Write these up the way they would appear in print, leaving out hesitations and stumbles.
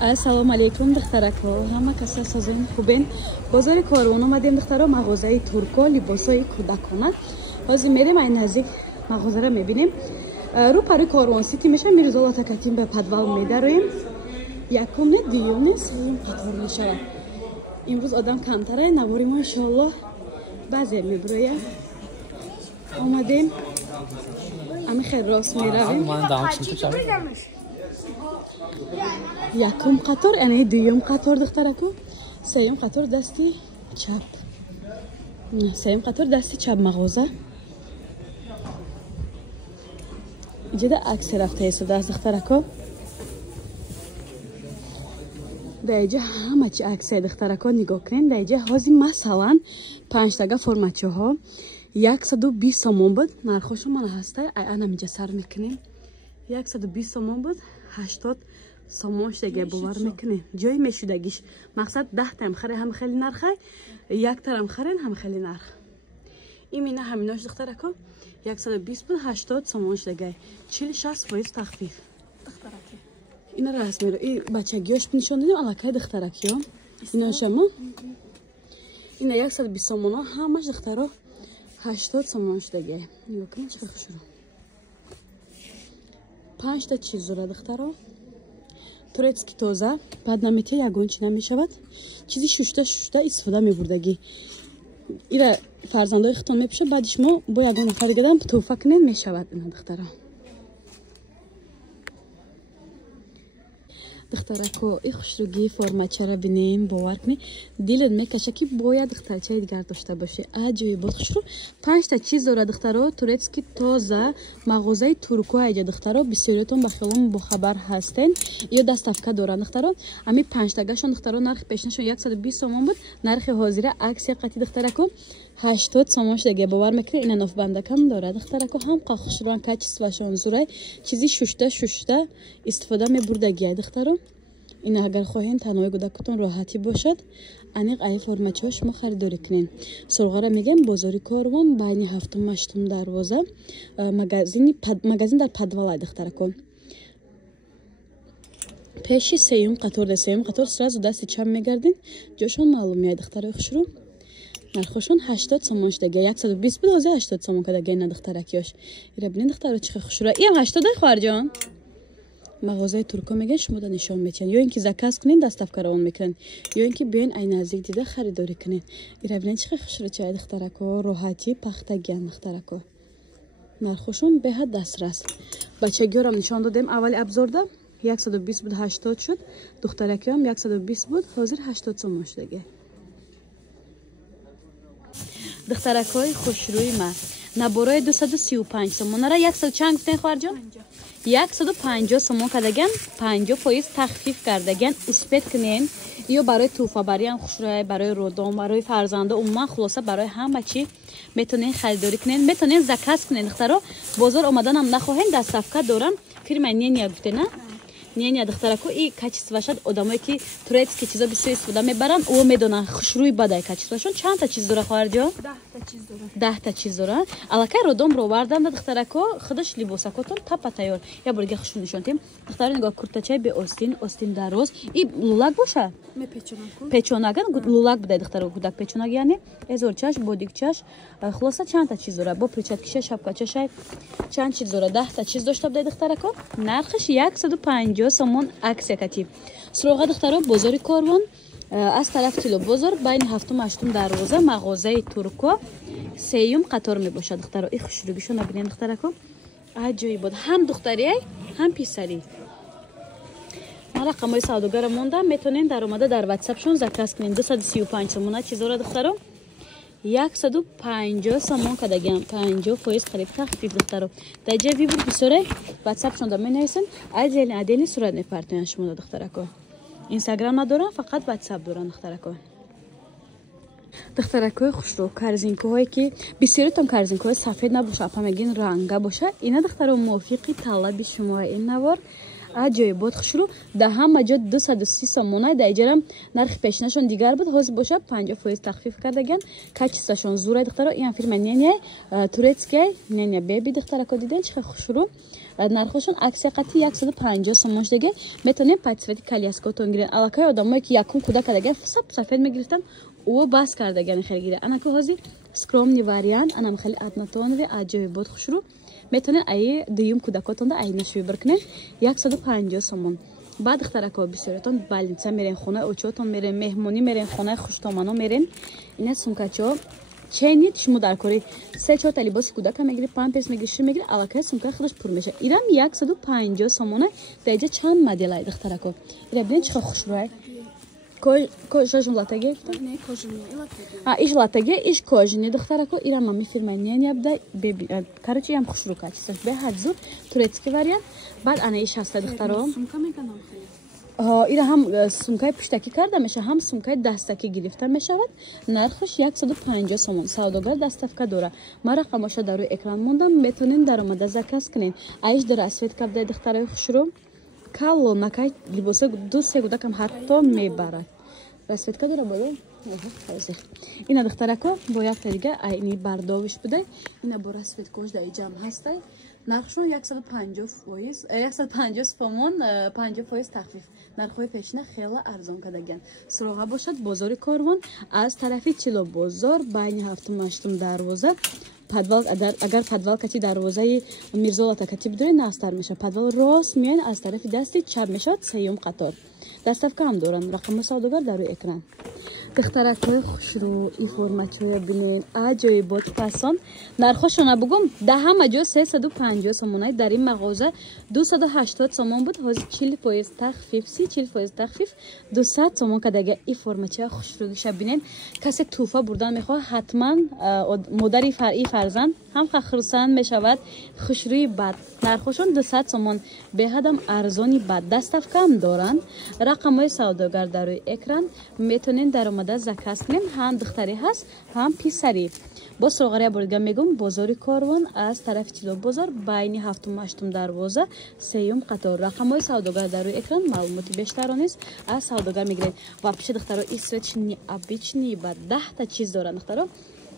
Ассалому алейкум духтарако. Ҳама каса созин хубен. Бозори Корвон омадем духтаро, мағозаи турко, либосои кӯдакона. Ҳозир мерем ай наздик мағозаро мебинем. Рӯ пари Корвон сити меша мирзолата катим ба подвал медароем. Якум не, дуюм не, сеюм қатор мешавад. Имрӯз одам камтара, навори мо иншоаллоҳ баъзе меброя. Омадем ами хел рост меравем. Якум қатор, яъне дуюм қатор духтараку, сеюм қатор дасти чап. Сеюм қатор дасти чап мағоза. Иҷода акси рафта истодааст духтараку. дар иҷа ҳама чи аксия духтарако нигоҳ кунед. Дар иҷа ҳозир масалан 5 тага формачаҳо 120 сомон буд. Нархошо мана ҳастай ай анамиҷа сар мекунем. 120 сомон буд, 80 сомон штеге бовар мекунем. ҷои мешудагиш мақсад 10 таам харе ҳам хели нархай, 1 тарам харен ҳам хели нарх. Имина ҳаминош духтарако 120 буд, 80 сомон штеге. 40-60% тахфиф. Ина расмеро и бачагиёш нишон дидем алакай духтаракиё. Ино шамо. Ина 120 сомоно ҳамаш духтаро 80 сомон штеге. Нигоҳ кунед чӣ хушро. 5 та чиз зора духтаро. Турецки тоза, баъд намете ягон чи намешавад. Чизи шушта истифода мебурдаги. Ира фарзандои хитон мепиша, баъдиш мо бо ягон нафар дигадам туҳфа кунед мешавад ина духтаро. духтарако и хушругии формачара бинем, бовар кунед. Дилет мекаша ки бояд духтарчаи дигар дошта боши. Аҷоибот хушру. 5 та чиз дора духтаро, турецки тоза, мағозаи турко аҷа духтаро, бисёриятон ба хиёлом бохабар ҳастен. Ё даставка доранд духтаро. Ами 5 тагашон духтаро нархи пешнашон 120 сомон буд. Нархи ҳозира аксия қати духтарако 80 сомон штеге бовар мекунед. Ина нофбандакам дора духтарако ҳам қа хушруван качествашон зурай. Чизи шушта истифода мебурдагия духтаро. Ина агар хоҳен танҳои кӯдакатон роҳатӣ бошад, аниқ ай формачаҳо шумо харидорӣ кунед. Сурғара мегем бозори Корвон байни 7-8 дарвоза, магазин дар подвал духтарако. Пеши сеюм қатор сразу дасти чап мегардин. ҷошон маълум меяд духтарои хушру. нархошон 80 сомон штеге. 120 буд, ҳозир 80 сомон кадаги ина духтаракиёш. Ира бинед духтаро чихе хушро. Иам 80 хоҳарҷон. мағозаи турко меган шумо да нишон метиҳанд. ё ин ки заказ кунед даставка равон мекунанд, ё ин ки биёин ай наздик дида харидорӣ кунед. ира бинед чихе хушро чай духтарако, роҳатӣ пахтагиан духтарако. нархошон беҳад дастрас. Бачагиёрам нишон додем аввали абзорда 120 буд, 80 шуд. духтаракиём 120 буд, ҳозир 80 сомон штеге. духтаракои хушрӯи ма наборои 235 сомонара 100 чанд гуфтен хоҳарҷон? 150 сомон кардаган, 50% тахфиф кардаган. Успет кунен. ё барои туҳфабариам хушрӯя, барои родон, барои фарзанда, умуман хулоса барои ҳама чи метонен харидорӣ кунен, метонен заказ кунен духтаро. бозор омаданам нахоҳен, даставка дорам. фирмаи Нения гуфтена? Нения духтарако и качествашад одамое ки турецки чизо бисёр истифода мебаранд, ӯ медонанд хушрӯи бадай качествашон. чанд та чиз дора хоҳарҷон? 10 та чиз дора. Алакай родом роварданда духтарако, худаш либосакотон тапа тайёр. Я бор дига хушрӯ нишонтем. духтаро нигоҳ куртачаи бе остин дароз. И лулак боша? Печонаган лулак будай духтаро, кӯдак печонак яъне эзорчаш, бодикчаш, хулоса чанд та чиз дора. бо перчаткиша, шапкачашай чанд чиз дора. 10 та чиз дошта будай духтарако. нархиш 150 сомон аксия катиб. Суроға духтаро бозори Корвон, аз тараф тило бозор байни 7-8 дарвоза, мағозаи турко сеюм қатор мебошад духтаро. и хушрӯгишо набинем духтарако. аҷоибот ҳам духтариай ҳам писари. ман рақамҳои савдогара мондам, метонен даромада дар ватсапшон заказ кунен. 235 сомона чиз дора духтаро. 150 сомон кадаган, 50% қариб тахфиф духтаро. дар ҷаи вибур бисёре ватсапшон да менависен, адени сурат мепартоян шумо да духтарако. инстаграм надорам, фақат ватсап дорам духтарако. духтаракои хушрӯ, карзинкаҳое ки бисёритон карзинкаҳои сафед набоша, апа мегин ранга боша. ина духтаро мувофиқи талаби шумо ин навор. аҷоиб буд хушру да ҳама ҷо 230 сомона да иҷарам нархи пешинашон дигар буд ҳозир боша 50% тахфиф кардаган качествашон зурай духтаро ин фирма нене турецкий нене беби духтарако диден чихе хушру нархошон аксия қати 150 сомон шудага метонем патсвети калияскотон гирен алакай одамое ки якум куда кардаган сафед мегирифтан او باز کردگان خیلی گیره. انا که هزی سکرومنی واریان انا خیلی ادناتون و عجیب بود خوشرو. میتونه ای دیوم کودکاتون دا ای نشوی برکنه 150 سومون. بعد اختراکو بسیارتون بالینسا میرن خونه اوچوتون میرن مهمونی میرن خونه خوشتامانو میرن. اینا سمکاچو چینی شما در کاری 3-4 تا لباس کودک میگیری 5 پیس میگیری 6 میگیری علاقه سمکا خودش پر میشه. ایران 150 سومونه دیگه چند مدل ای اختراکو. ایران ببین چه خوشروه. Кожаный латаге? Не, кожаный латаге. Иш латаге, иш кожаный. Духтарако, ира мами фирма не ябда, беби. Короче, ям хушру качество. Бехадзур, турецкий вариант. Бад ана иш хаста духтаро. Сумка меганам хели. Ира хам сумкай пуштаки карда меша, хам сумкай дастаки гирифта мешавад. Нархош 150 сомон. Саудагар доставка дора. Ма рақамоша дар рӯи экран мондам, метонин даромада заказ кунин. Аиш дар асвет кабда духтарои хушру. Кало накай либоса 2-3 гудакам ҳатто мебарад. Расветка дора боло? Ҳозир. Ина духтарако бо як дига айни бардовиш буде. Ина бо расветкош да иҷам ҳастай. Нархшон 150 сомон 50% тахфиф. Нархои пешина хела арзон кардаган. Суроға бошад бозори Корвон аз тарафи Чило бозор байни 7-8 дарвоза. Подвал агар подвал кати дарвозаи Мирзолата кати бидуре настар меша. Подвал рост миён аз тарафи дасти чап мешавад сеюм қатор. Доставка ҳам доран. Рақами савдогар дар рӯи экран. Духтаракои хушрӯ информатсия бинен аҷоибот пасон. Нархошона бугум да ҳама ҷо 350 сомонай дар ин мағоза 280 сомон буд. Ҳозир 40% тахфиф 40% тахфиф 200 сомон кадага информатсия хушрӯгиша бинен. Касе туҳфа бурдан мехоҳад ҳатман модари фарзанд ҳам хурсанд мешавад. Хушрӯи бад нархошон 200 сомон беҳадам арзони бад. Доставка ҳам доранд. Рақамҳои савдогар дар рӯи экран метонен даромада заказ кунем. Ҳам духтари ҳаст, ҳам писари. Бо суроғария бурдга мегум бозори Корвон аз тарафи Чило бозор байни 7-8 дарвоза сеюм қатор. Рақамҳои савдогар дар рӯи экран маълумоти бештаро низ аз савдогар мегиред. Вообще духтаро исветш необычный ба 10 та чиз дорад духтаро.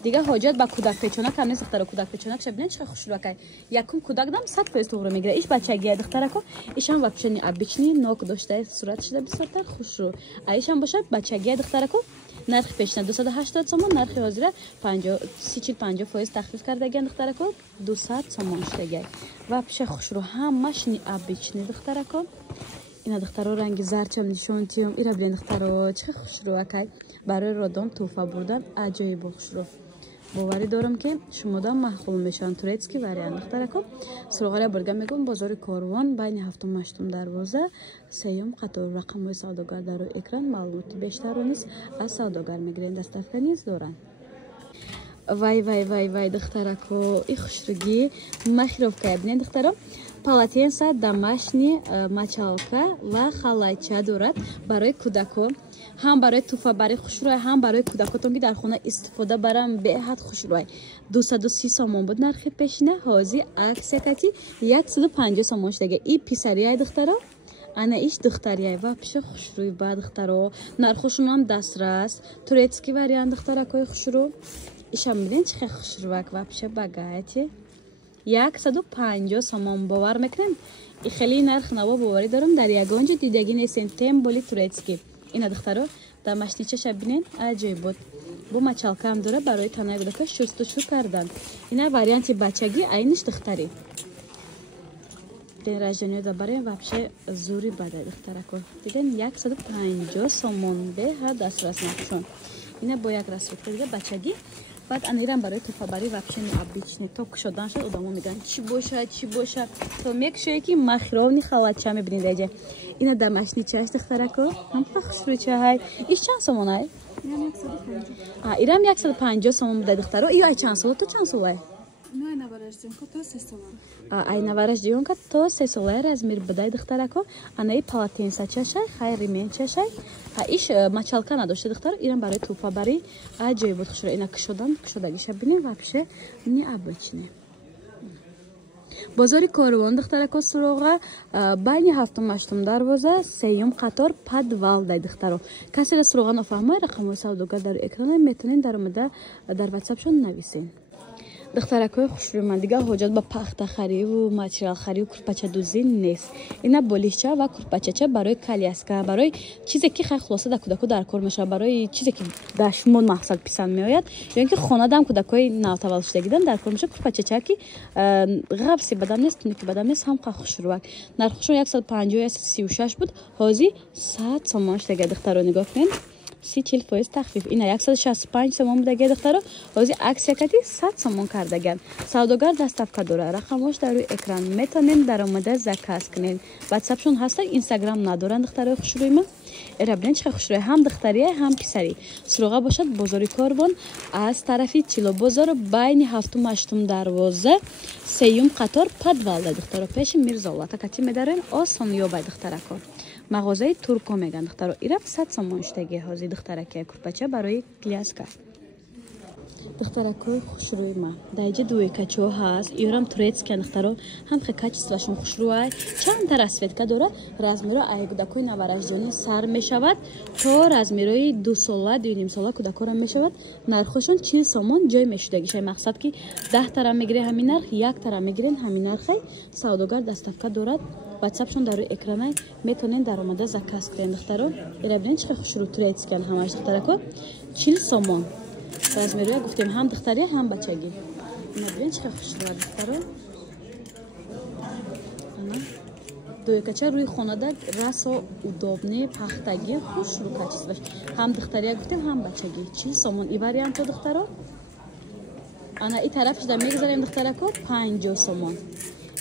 Дига ҳоҷат ба кӯдак печонак ҳам нест духтаро. Кӯдак печонак шабинен чиқа хушрӯакай. Якум кӯдак дам 100% туғра мегира. Иш бачагия духтарако. Ишам вообще необычный нок дошта сурат шуда бисёртар хушрӯ. Аишам бошад бачагия духтарако. Нархи пешина 280 сомон, нархи ҳозира 50% тахфиф кардаган духтарако 200 сомон шудагай. Вообще хушрӯ ҳамаш необычный духтарако. Ина духтаро ранги зарчам нишонтиём. Ира билен духтаро чиқа хушрӯакай. Барои родон туҳфа бурдан аҷоиб хушрӯ. باوری دارم که شما دا محقول میشن турецкий вариант духтарако. Суроғария бурдга мегум бозори Корвон байни 7-8 дарвоза сеюм қатор. Рақамҳои савдогар дар рӯи экран маълумоти бештаро низ аз савдогар мегирен. доставка низ доранд. Вай духтарако и хушрӯгӣ махировка бинен духтаро. Полотенца домашний мочалка ва халайча дорад барои кӯдако. ҳам барои туфабари хушрӯй ҳам барои кӯдакотон ки дар хона истифода барам беҳад хушрӯй. 230 сомон буд нархи пешина. ҳозир аксия кати 150 сомон шудага. И писарияй духтаро ана иш духтарияй вообще хушрӯй ба духтаро. Нархошунам дастрас турецкий вариант духтаракои хушрӯ. ишам бинен чихе хушрӯак вообще багати 150 сомон бовар мекунем. И хеле нарх наво боварӣ дорам дар ягон ҷо дидаги нестем тем боли турецкий. Ина духтаро домашничаша бинен аҷоиб буд. Бу мочалка ҳам дора барои танаи кӯдака шустушӯ кардан. Ина варианти бачагӣ айниш духтарӣ. Ден ражданиё да барем вообще зури бада духтарако. Диден 150 сомон беҳад дастрас нархшон. Ина бо як расветка дига бачагӣ. Баъд анирам барои туфабари вообще необычный. То кушодан шуд одамо мегӯянд чӣ бошад. То мекушое ки махировни халатча мебинед аҷа. Ина домашний чаш духтарако. Ҳамқа хушрӯчаҳай. Иш чанд сомон ай? Ирам 150 сомон буда духтаро. Ию ай чанд сол? То чанд сол ай? Ай навараждиёнка то 3 солаи размер будай духтарако. Анаи полотенца чашай, хай ремен чашай. Иш мочалка надошта духтаро. Ирам барои туфабари аҷоиб буд хушрӯ. Ина кушодагиша бинем вообще необычный. بازار کاروان دخترکو سراغه بین هفتم مشتم دروازه سیوم قطار پد والده دخترو کسی را سراغه نفهمه رقم سوداگر در اکران میتونین در اومده در واتساپشون نویسین دخترکای خوشروی من دیگه حاجت با پخته خری و ماتریال خری و کرپچه دوزی نیست اینا بولیشچه و کرپچه برای کالیاسکا برای چیزی که خیلی خلاصه در کودکو در کار میشه برای چیزی که در شما مقصد پیشان میآید یا اینکه خانه دم کودکای نوتولد شدگیدن در کار میشه کرپچه که غبسی بدم نیست تونیک بدم نیست هم خیلی خوشروی نرخشون 150 136 بود حاضی 100 سومانش دیگه دخترو نگاه کنین 30-40% تخفیف اینا 165 سوم بودگه دخترو حاضی عکس یکتی 100 سوم کردگن سوداگر دستافکا داره رقمش در روی اکران میتونین در اومده زکاس کنین واتساپشون هست اینستاگرام ندارن دخترای خوشروی من ارابلین چه خوشروی هم دختریه هم پسری سراغه باشد بازار کاروان از طرفی چلو بازار بین هفتم هشتم دروازه سیوم قطار پدوالده دخترو پیش میرزاولا تکتی میدارن آسان یا باید دخترکو مغازه تورکو میگن دخترو ایرا 100 سومانش دیگه حاضی دخترکه کرپچه برای کلیاسکا دخترکای خوشروی ما دایجه دوی کچو هست ایرام تورецьке دخترو هم качествашон خوشروی چند تا رسوتکا داره размеро ай кудакои навараждёни сар мешавад то размерои 2 сола 2.5 сола кудакора мешавад нархошон 40 сомон ҷой мешудагишай мақсад ки 10 тара мегире ҳамин нарх 1 тара мегирен ҳамин нархай савдогар дастафка дорад ватсапшон дар рӯи экрана метонен даромада заказ кунен духтаро ирабин чӣ хушру турецьке ҳамаш духтарако 40 сомон размероя гуфтем ҳам духтария ҳам бачагӣ набин чӣ хушру духтаро доякача рӯи хонада расо удобне пахтагӣ хушру качестваш ҳам духтария гуфтем ҳам бачагӣ 40 сомон и варианто духтаро ана и тарафаш да мегзарем духтарако 50 сомон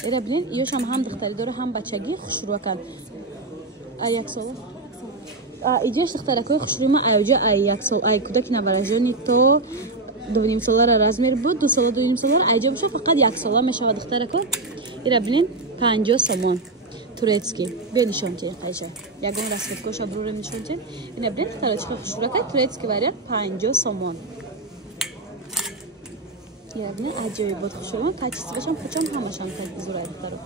эра бинен иёшам ҳам духтарӣ дора ҳам бачагӣ хушрӯакан а як сола иҷош духтаракои хушрӯи ма аёҷа ай як сол ай кудаки наваражони то 2.5 солара размер буд 2 сола 2.5 солара айҷа бошо фақат як сола мешавад духтарако эра бинен 50 сомон турецкий бенишонтен қайша ягон расветкоша бруре нишонтен ина бинен духтарачка хушрӯакай турецкий вариант 50 сомон یعنی عجیبی بود خوشم کاچیست باشم خوشم همشان کاری زورای دخترو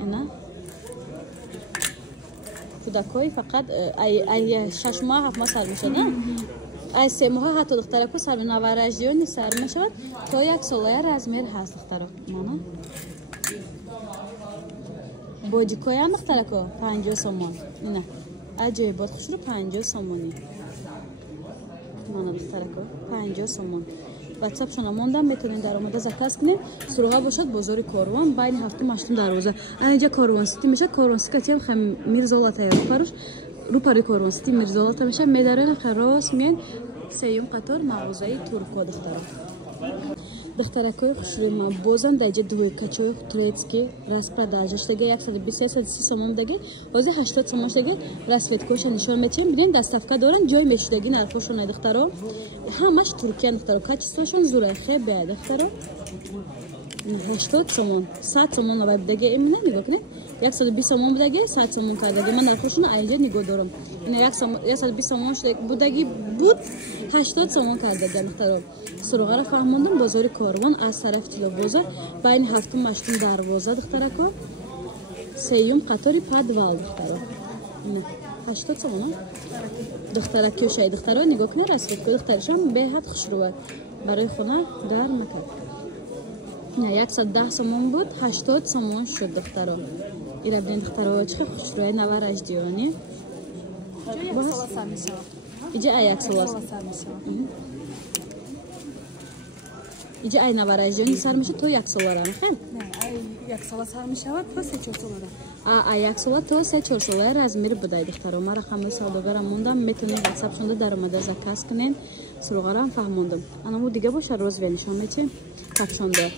اینا کودکای فقط ای 6 ماه 7 ماه سال میشه نه ای 3 ماه حتی دخترکو سال نوارجیونی سر میشه تا یک ساله размер هست دخترو مانا بودیکوی هم دخترکو 50 سومون اینا عجیبی بود خوشم 50 سومونی مانا دخترکو 50 سومون واتساپ شما موندم میتونین در اومده زکاس کنین سراغه باشد بازار کاروان بین هفتم هشتم دروازه اینجا کاروان سیتی میشه کاروان سیتی هم خیلی میرزالات هست رو پاری کاروان سیتی میرزالات میشه میدارن خراس میان سیوم قطار مغازه تورکو دخترا دخترکای خوشروی ما بازم دایجه دوی کچوی турецкий распродажаш دیگه 120 сомон دیگه واسه 80 сомон دیگه расветкоша нишон метем бинен дастафка доран ҷой мешудаги нархошон духтаро ҳамаш туркия духтаро качествошон зурай хебе духтаро 80 сомон 100 сомон ва دیگه именно нигоҳ кунед 120 сомон будagi 100 сомон кардаги ман нархошон айҷа нигоҳ дорам ина 120 сомон будagi буд 80 сомон кардаги духтаро سراغه فهموندم بازار کاروان از طرف تلو بازار بین هفتم هشتم دروازه دخترکو سیوم قطاری پدوال دخترا 80 سومون دخترکو شای دخترا نگاه کنه رسید که دخترشان به حد خوشروه برای خونه در مکد نه 110 سومون بود 80 سومون شد دخترا ایرا بین دخترا چه خوشروه نوارج دیانی اینجا یک سوال اینجا ای نوارجانی سر میشه تو یک سالاره نخیر؟ نه ای یک سال سر میشه تو 3-4 سالاره ای یک سال تو 3-4 سالاره размер بدای دخترم ما رقم سوداگرم موندم میتونید واتساپ شونده در اومده زکاس کنین سراغرم فهموندم انا مو دیگه باشه روز نشون میتیم کپشوندار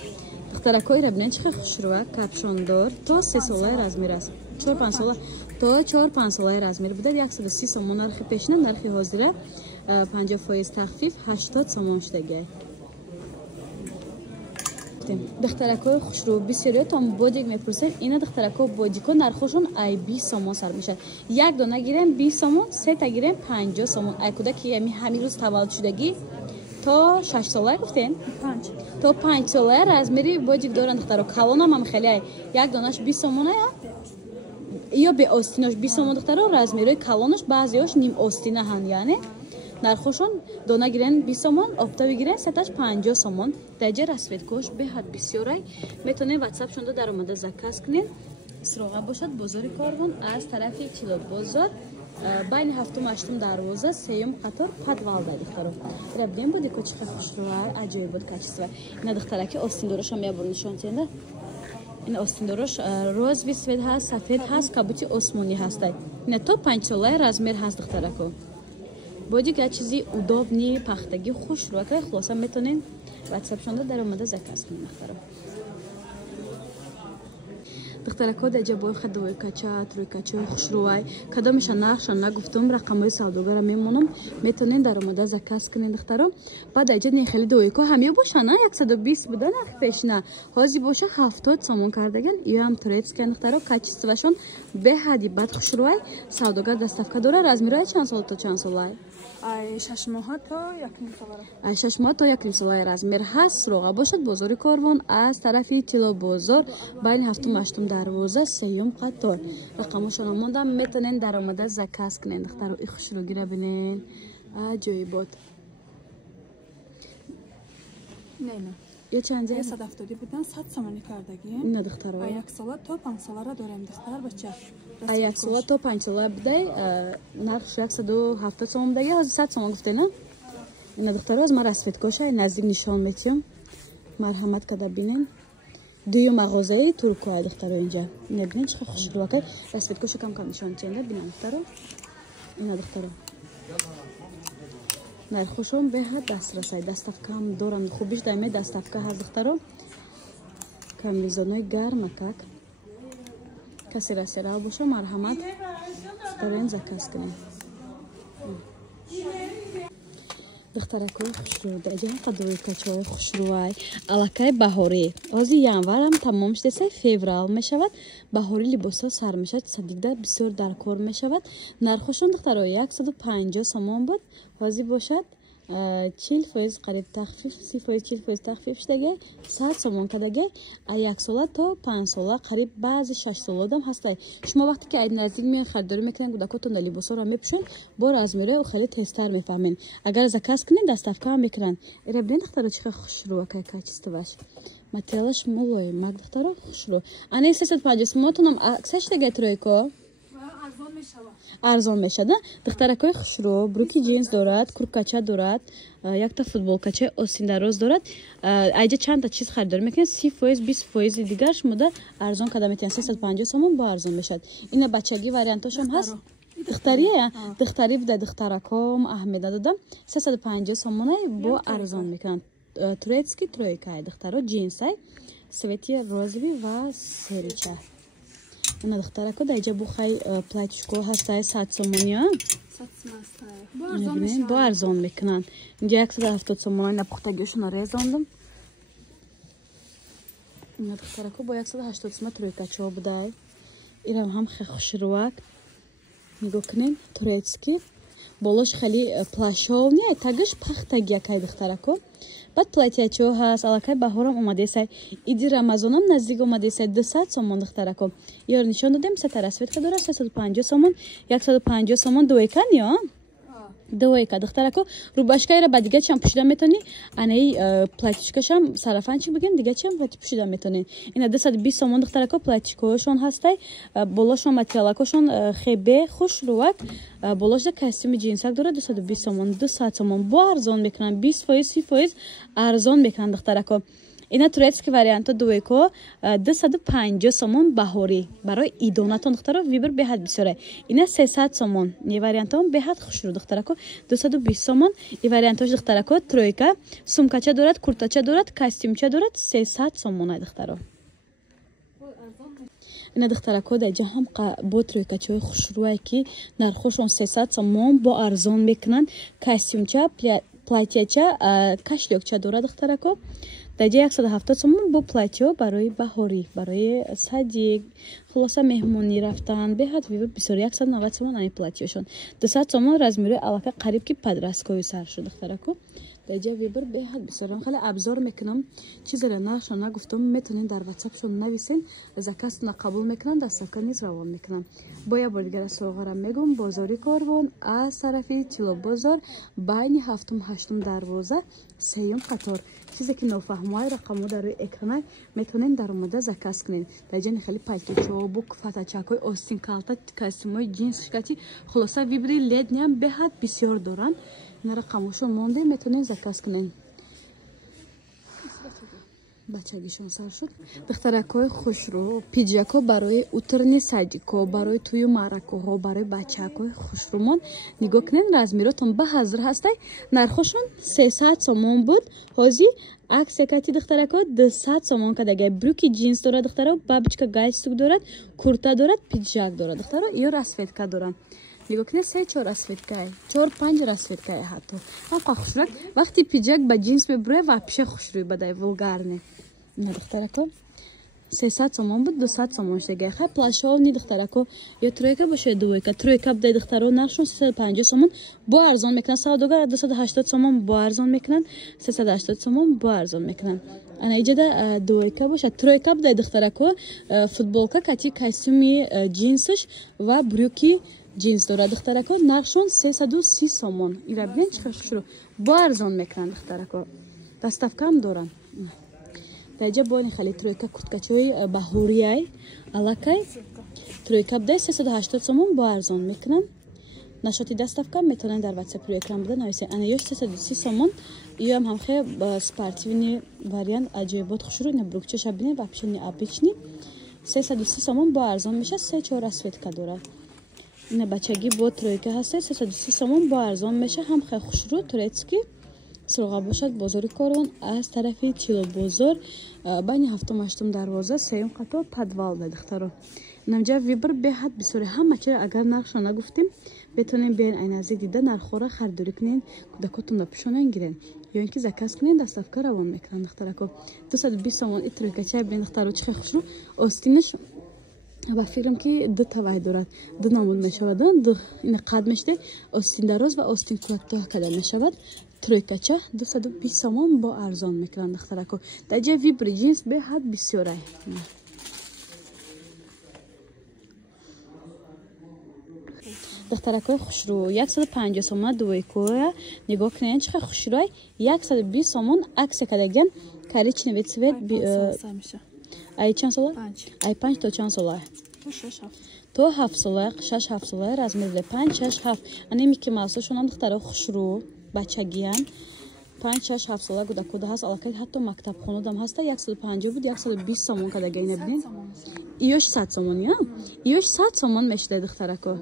دخترکای را ببینید چه خوشروه کپشوندار تو 3 ساله размер است 4-5 ساله تو 4-5 ساله размер буде 130 сомон нархи пешина нархи ҳозира 50% тахфиф 80 сомон шудагай دخترکای خوشرو بسیاریاتون بودیک میپرسید اینا دخترکا بودیکو نرخشون ای 20 سومون سر میشه یک دونه گیرن 20 سومون سه تا گیرن 50 سومون ای کودکی همین روز تولد شدگی تا 6 ساله گفتین 5 تا 5 ساله размери бодик доранд духтаро калонам ҳам хеле як донаш 20 сомона یا به آستیناش 20 сомон духтаро размери калонаш баъзиаш ним остина ҳан яъне нархошон дона гирен 20 сомон опта бигирен сеташ 50 сомон даҷа расветкош беҳад бисёрай метонен ватсапшонда даромада заказ кунен сроға бошад бозори Корвон аз тарафи Чило бозор байни 7-8 дарвоза 3 қатор подвалда духтаро ира бидем буди кочиқа хушрӯар аҷоиб буд качество ина духтараки остиндорошам мебур нишонтенда ин остиндорош розви свет ҳаст сафед ҳаст кабути осмонӣ ҳастай ина то 5 солаи размер ҳаст духтарако боди га чизи удобни пахтаги хушрӯака хулоса метонен ватсапшонда даромада заказ кунем духтаро духтарако даҷа бойха двойкача тройкачаи хушрӯай кадомеша нархша нагуфтум рақамҳои савдогара мемонам метонен даромада заказ кунен духтаро баъд даҷа нехели двойко ҳамё бошана 120 буда нархи пешина ҳозир боша 70 сомон кардаган иам турецкия духтаро качествашон беҳади бад хушрӯай савдогар доставка дора размерҳои чанд сол то чанд солай 6 моҳа то 1 солара 6 моҳ то 1 солаи размер ҳаст сроға бошад бозори Корвон аз тарафи Тило бозор байни 7-8 дарвоза 3 қатор рақамошон мондам метонен даромада заказ кунен духтаро и хушрӯгира бинен аҷоибот не я чанд 170 будан 100 сомонӣ кардагӣ на духтаро 1 сола то 5 солара дорем духтар бача 1 сола то 5 сола бидай нархш 170 сомон будаги ҳозир 100 сомон гуфтена ина духтаро аз ма расветкоша наздик нишон метиём марҳамат када бинен дуюм мағозаи туркоа духтаро инҷа ина бинен чиқа хушрӯака расветкоша кам нишон тиёнда бинен духтаро ина духтаро нархошон беҳад дастрасай доставкаам дорам хубиш дайме доставка ҳаст духтаро комбинезонои гармакак касе расерав боша марҳамат дорен заказ кунем духтаракои хушрӯ даҷаи қадоикачаҳои хушрӯай аллакай баҳорӣ ҳозир январам тамом шудеса феврал мешавад баҳори либосҳо сар мешавад садида бисёр дар кор мешавад нархошон духтаро 150 сомон буд ҳозир бошад 40% қариб тахфиф 30% тахфиф шудагай 100 сомон кадагай 1 сола то 5 сола қариб баъзи 6 солодам ҳастай шумо вақте ки айди наздик меён харидорӣ мекунен кӯдакотон либосҳоро мепӯшен бо размери хеле тезтар мефаҳмен агар заказ кунен доставка мекунанд ира бинен духтаро чиха хушрӯакай качестваш материалаш мулоимак духтаро хушрӯ ани 350 сомонтонам аксаш дагай тройко арзон мешада духтаракои хушрӯ бруки джинс дорад курткача дорад якта футболкачаи остиндароз дорад айҷа чандта чиз харидорӣ мекунед 30% 20% дигар шумода арзон када метавонед 350 сомон бо арзон мешад ина бачагӣ вариантошам ҳаст духтария духтари буда духтараком аҳамият надодам 350 сомонай бо арзон мекунанд турецки тройкай духтаро джинсай свети розови ва серича ина духтарако даҷа бухай платьишко ҳастай 100 сомония бо арзон мекунанд инҷа 170 сомон ина пухтагиошона резондам ина духтарако бо 180 сомон тройкачо будай ирам ҳам хе хушрӯак нигоҳ кунен турецки болош хели плашовни тагиш пахтагиякай духтарако баъд платьячо ҳаст аллакай баҳорам омадесай иди рамазонам наздик омадесай 200 сомон духтарако ёр нишон додем сета расветка дора 350 сомон 150 сомон двойкан ё двойка духтарако рубашкаира ба дигачам пӯшида метавонӣ анаи платьишкашам сарафанчик бигем дигачам пӯшида метавонӣ ина 220 сомон духтарако платьишкоошон ҳастай болошон материалакошон хебе хушрӯак болошда костюми джинсак дора 220 сомон 200 сомон бо арзон мекунанд 20% 30% арзон мекунанд духтарако ина турецки варианто двойко 250 сомон баҳорӣ барои идонатон духтаро вибр беҳад бисёрай ина 300 сомон и вариантон беҳад хушрӯ духтарако 220 сомон и вариантош духтарако тройка сумкача дорад куртача дорад костюмча дорад 300 сомонай духтаро ина духтарако даҷа ҳам бо тройкачаҳои хушрӯай ки нархошон 300 сомон бо арзон мекунанд костюмча платьяча кашлёкча дорад духтарако даҷа 170 сомон бо платьё барои баҳорӣ барои садик хулоса меҳмонӣ рафтан беҳад вибр бисёр 190 сомон ани платьёшон 200 сомон размери аллакай қариб ки падрасткови сар шуд духтарако Деҷа вибр беҳад бисёрам хеле абзор мекунам. Чизеро нақшо нагуфтам, метонин дар WhatsApp-шон нависин. Заказтона қабул мекунам, доставка низ равон мекунам. Бо я бор дигар суғора мегум бозори Корвон аз тарафи Тило бозор байни 7-8 дарвоза сеюм қатор. Чизе ки нофаҳмои рақамҳо дар рӯи экрана метонин дар омада заказ кунин. Деҷа хеле пальто чобук, фатачакҳои остин калта, костюмҳои джинс шкати, хулоса вибри ледниам беҳад бисёр доранд. ина рақамҳошо монде, метонин заказ кунин. бачагишон сар шуд. Духтаракҳои хушрӯ, пиҷакҳо барои утрни садико, барои тӯю маъракаҳо, барои бачакҳои хушрӯмон нигоҳ кунед. Размиротон ба ҳазр ҳастай. Нархошон 300 сомон буд. ҳозир аксия кати духтаракҳо 200 сомон кадагай. брюки джинс дорад духтаро, бабочка галстук дорад, курта дорад, пиҷак дорад духтаро, ё расветка дорад. нигоҳ кунед 3-4 расветкаи, 4-5 расветкаи ҳатто. ҳамқа хушрӯят. вақти пиҷак ба джинс мебуре вообще хушрӯй бадай вулгарне. ина духтарако 300 сомон буд, 200 сомон шудагай. ха плашовни духтарако ё тройка боша ё двойка. Тройка бадай духтаро нархшон 350 сомон бо арзон мекунанд. Савдогар 280 сомон бо арзон мекунанд. 380 сомон бо арзон мекунанд. ана иҷада двойка боша. Тройка бадай духтарако футболка кати костюми джинсш ва брюки джинс дорад духтарако. нархшон 330 сомон. ира бинед чӣ хел хушрӯ бо арзон мекунанд духтарако. доставкаам доранд. Деҷа бони хали тройка курткачои баҳорияй алакай тройка буда 380 сомон бо арзон мекунам. Нашоти доставка метонен дар WhatsApp рӯи экран буда нависен. ана ёш 330 сомон. иём ҳамхе спортивни вариант аҷоибот хушрӯ. ина брукчаша бине вообще не обычный. 330 сомон бо арзон меша. 3-4 расветка дорад. ина бачаги бо тройка ҳаст. 330 сомон бо арзон меша. ҳамхе хушрӯ турецки сурға бошад бозори Корвон аз тарафи Тило бозор байни 7-8 дарвоза сеюм қатор подвал да духтаро. намҷа вибр беҳад бисёре ҳама чиро агар нархшо нагуфтим бетонем биен ай наздик дида нархҳоро харидорӣ кунен, кӯдакотонро пӯшонен гирен ё ин ки заказ кунен доставка равон мекунанд духтарако. 220 сомон и тройкача бинен духтаро чихе хушрӯ остинаш ба фикрам ки ду тавай дорад. ду номуд мешавад. ду ина қад мешиде остин дароз ва остин кӯтоҳ када мешавад. тройкача 220 сомон бо арзон мекунанд духтарако. даҷа вибри джинс беҳад бисёрай. духтаракҳои хушрӯ 150 сомон двойкоя нигоҳ кунед чихе хушрӯй 120 сомон аксия кадаган коричневый цвет ай чанд сола? ай 5 то чанд сола? то 7 сола, 6-7 сола размер 5-6-7. ане мики малсошонам духтаро хушрӯ бачагиян 5-6-7 сола гудакуда ҳаст аллакай ҳатто мактабхонадам ҳаста 150 буд 120 сомон кадагай набинед. иёш 100 сомон я? иёш 100 сомон мешудай духтарако.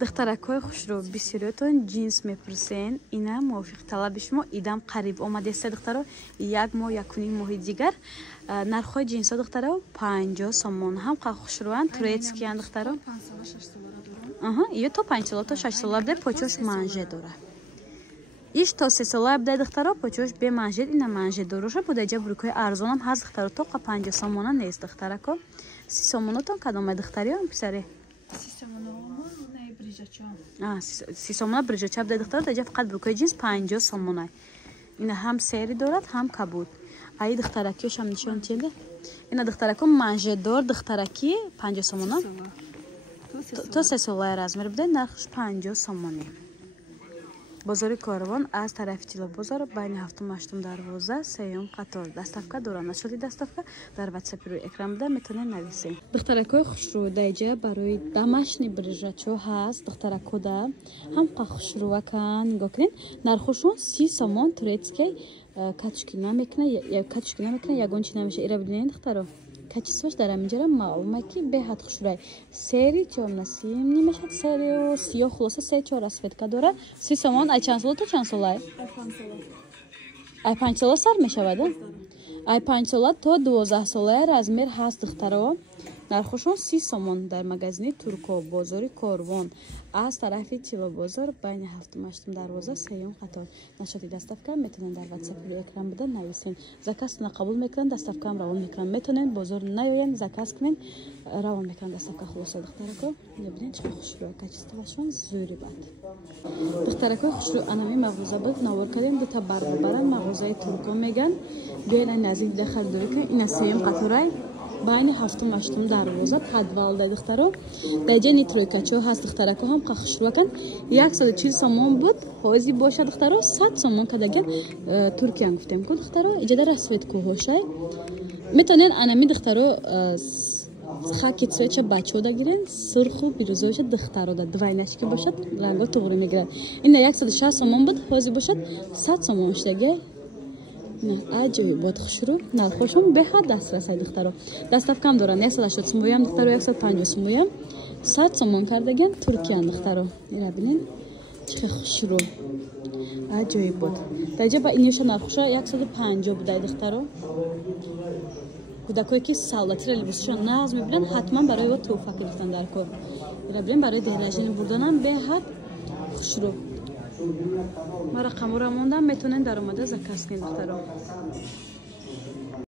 духтаракҳои хушрӯ бисёриётон джинс мепурсен. ина мувофиқ талаби шумо идам қариб омадеста духтаро 1 моҳ 1.5 моҳи дигар. нархҳои джинсо духтаро 50 сомон ҳамқа хушрӯан турецкиян духтаро. ё то 5 сола то 6 сола буда почош манже дора. иш то 3 сола буда духтаро почош бе манжет. ина манже дороша будаҷа брукои арзонам ҳаст духтаро. то 50 сомона нест духтарако. 30 сомонотон кадомай духтариём писаре? 30 сомона бриҷача буда духтаро. даҷа фақат брукои джинс 50 сомонай. ина ҳам сери дорад ҳам кабуд. ай духтаракиёшам нишон тиеда. ина духтарако манжедор духтараки 50 сомона. то 3 солаи размер буда нархш 50 сомони. бозори Корвон аз тарафи Тило бозор байни 7-8 дарвоза сеюм қатор. доставка дорад. нашоти доставка дар WhatsApp рӯи экран буда метонед нависед. духтаракҳои хушрӯ даҷа барои домашний брижачо ҳаст. духтаракода ҳамқа хушрӯвакан нигоҳ кунед. нархошон 30 сомон турецкий катушки намекунад ягон чи намеша. ира бинед духтаро качествош дар аминҷара маълума ки беҳад хушрӯй. сери чорнасим немешад. серио сиёҳ хулоса 3-4 расветка дора. 30 сомон. ай чанд сола то чанд солай? ай 5 сола сар мешавад. ай 5 сола то 12 солаи размер ҳаст духтаро. нархошон 30 сомон дар магазини Турко, бозори Корвон, аз тарафи Тива бозор, байни 7-8 дарвоза, 3-ум қатор. Нашоти доставка метонен дар WhatsApp экран буда нависен. Заказтона қабул мекунен, доставкам равон мекунен. Метонен бозор наёен, заказ кунен, равон мекунен доставка хулоса духтарако. Небинен чиқа хушрӯ, качествовашон зури бад. Духтарако хушрӯ анами мағруза буд, навор кардем дута барбу баран мағрузаи Турко меган. Биен ай назик да харидорӣ кунен. Ина 3-ум қаторай. байни 7-8 дарвоза подвал да духтаро даҷа нитройкачо ҳаст духтарако ҳам қахшрувакан 140 сомон буд ҳози боша духтаро 100 сомон кадаган туркиян гуфтем ку духтаро иҷада расветку ҳошай метонен анами духтаро хаки цвеча бачо да гирен сурху бирӯзоша духтаро да двайначки бошад ранго туғри мегирад ина 160 сомон буд ҳози бошад 100 сомон штаге аҷои бод хушрӯ нархошон беҳад дастрасай духтаро доставкам доран 180 сомоям духтаро 150 сомоям 100 сомон кардаген туркиян духтаро ира бинен чихе хушрӯ аҷои бод даҷа ба инёша нархоша 150 будай духтаро кӯдакое ки солдатира либосашон нағз мебинан ҳатман барои о тӯҳфа гирифтан дар кор ира бинен барои деҳражини бурдонам беҳад хушрӯ ма рақамора мондам метонен дар омада заказ кунед духтаро